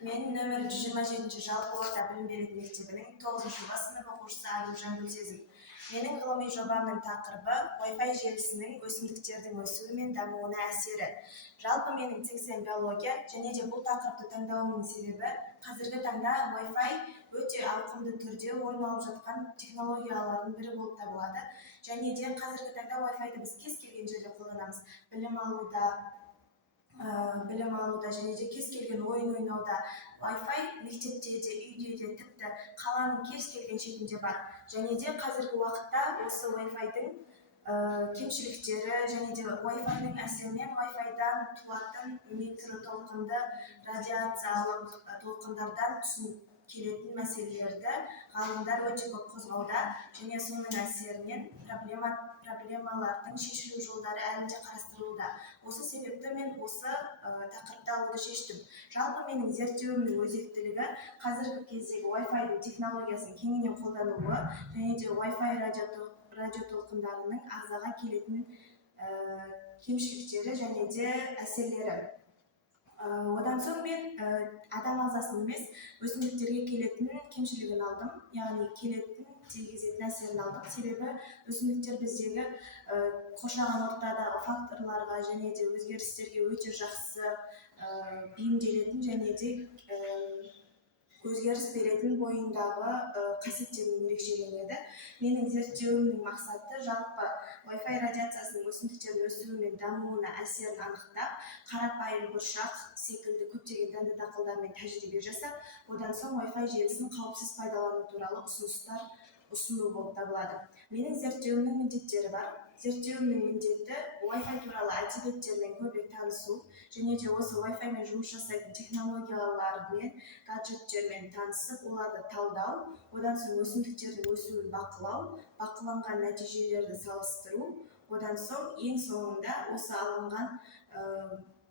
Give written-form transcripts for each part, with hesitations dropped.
Мен нөмір 127 жалпы орта білім беретін мектебінің 9-шы сынып оқушысы Аружан Гүлсезім. Менің ғылыми жобамның тақырыбы Wi-Fi желісінің өсімдіктердің өсуі мен дамуына әсері. Жалпы менің сексен биология және де бұл тақырыпты таңдауымның себебі қазіргі таңда Wi-Fi өте ауқымды түрде орын алып жатқан технологиялардың бірі болып табылады. Және де қазіргі таңда Wi-Fi-ды біз кез келген жерде қолданамыз. Білім алуда және де кез келген ойын ойнауда Wi-Fi мектепте де, үйде де, тіпті қаланың кез келген шетінде бар. Және де қазіргі уақытта осы Wi-Fi-дің кемшіліктері және де Wi-Fi-ның әсерінен Wi-Fi-дан туатын микротолқынды радиациялық толқындардан келетін мәселелерді ғалымдар өте көп қозғауда және соның әсерінен проблемалардың шешілу жолдары әлі де қарастырылуда. Осы себепті мен осы тақырыпты алуды шештім. Жалпы менің зерттеуімнің өзектілігі қазіргі кездегі Wi-Fi-дің технологиясын кеңінен қолдануы және де Wi-Fi радиотолқындарының ағзаға келетін кемшіліктері және де әсерлері. Одан соң мен адам ағзасын емес, өсімдіктерге келетін кемшілігін алдым, яғни келетін тигізетін әсерін алдым. Себебі өсімдіктер біздегі қоршаған ортадағы факторларға және де өзгерістерге өте жақсы бейімделетін және де өзгеріс беретін бойындағы қасиеттермен ерекшеленеді. Менің зерттеуімнің мақсаты жалпы Wi-Fi радиациясының өсімдіктердің өсуі мен дамуына әсерін анықтап, қарапайым бұршақ секілді көптеген дәнді дақылдармен тәжірибе жасап, одан соң Wi-Fi желісін қауіпсіз пайдалану туралы ұсыныстар ұсыну болып табылады. Менің зерттеуімнің міндеттері бар. Зерттеуімнің міндеті Wi-Fi туралы әдебиеттермен көбірек танысу және де осы Wi-Fi-мен жұмыс жасайтын технологиялармен, гаджеттермен танысып, оларды талдау, одан соң өсімдіктердің өсуін бақылау, бақыланған нәтижелерді салыстыру, одан соң ең соңында осы алынған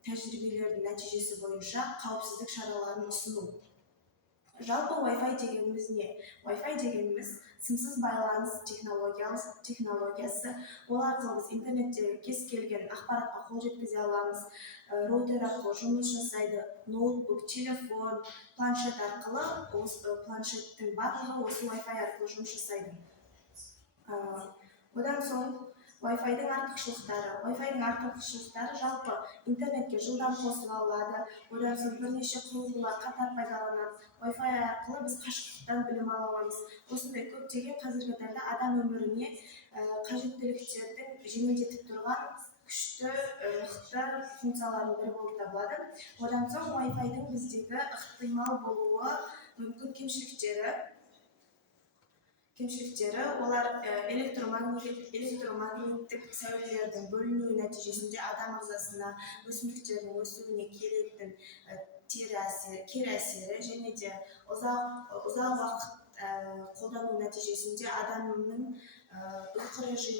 тәжірибелердің нәтижесі бойынша қауіпсіздік шараларын ұсыну. Жалпы Wi-Fi дегеніміз не? Wi-Fi дегеніміз сымсыз байланыс технологиясы. Ол арқылы біз интернетте кез келген ақпаратқа қол жеткізе аламыз. Роутер арқылы жұмыс жасайды. Ноутбук, телефон, планшет арқылы, планшеттің барлығы осы Wi-Fi арқылы жұмыс жасайды. Одан соң Wi-Fi-дің артықшылықтары. Wi-Fi-дің артықшылықтары жалпы интернетке жылдам қосыла алады. Одан соң бірнеше құрылғылар қатар пайдаланады. Wi-Fi арқылы біз қашықтықтан білім ала аламыз. Осындай көптеген қазіргі таңда адам өміріне қажеттіліктердің жеңілдетіп тұрған күшті функциялардың бірі болып табылады. Одан соң Wi-Fi-дің біздегі ықтимал болуы мүмкін кемшіліктері, олар электромагниттік сәулелердің бөлінуі нәтижесінде адам ағзасына, өсімдіктердің өсуіне келетін кері әсері және де ұзақ уақыт қолдану нәтижесінде адамның ұйқы режимі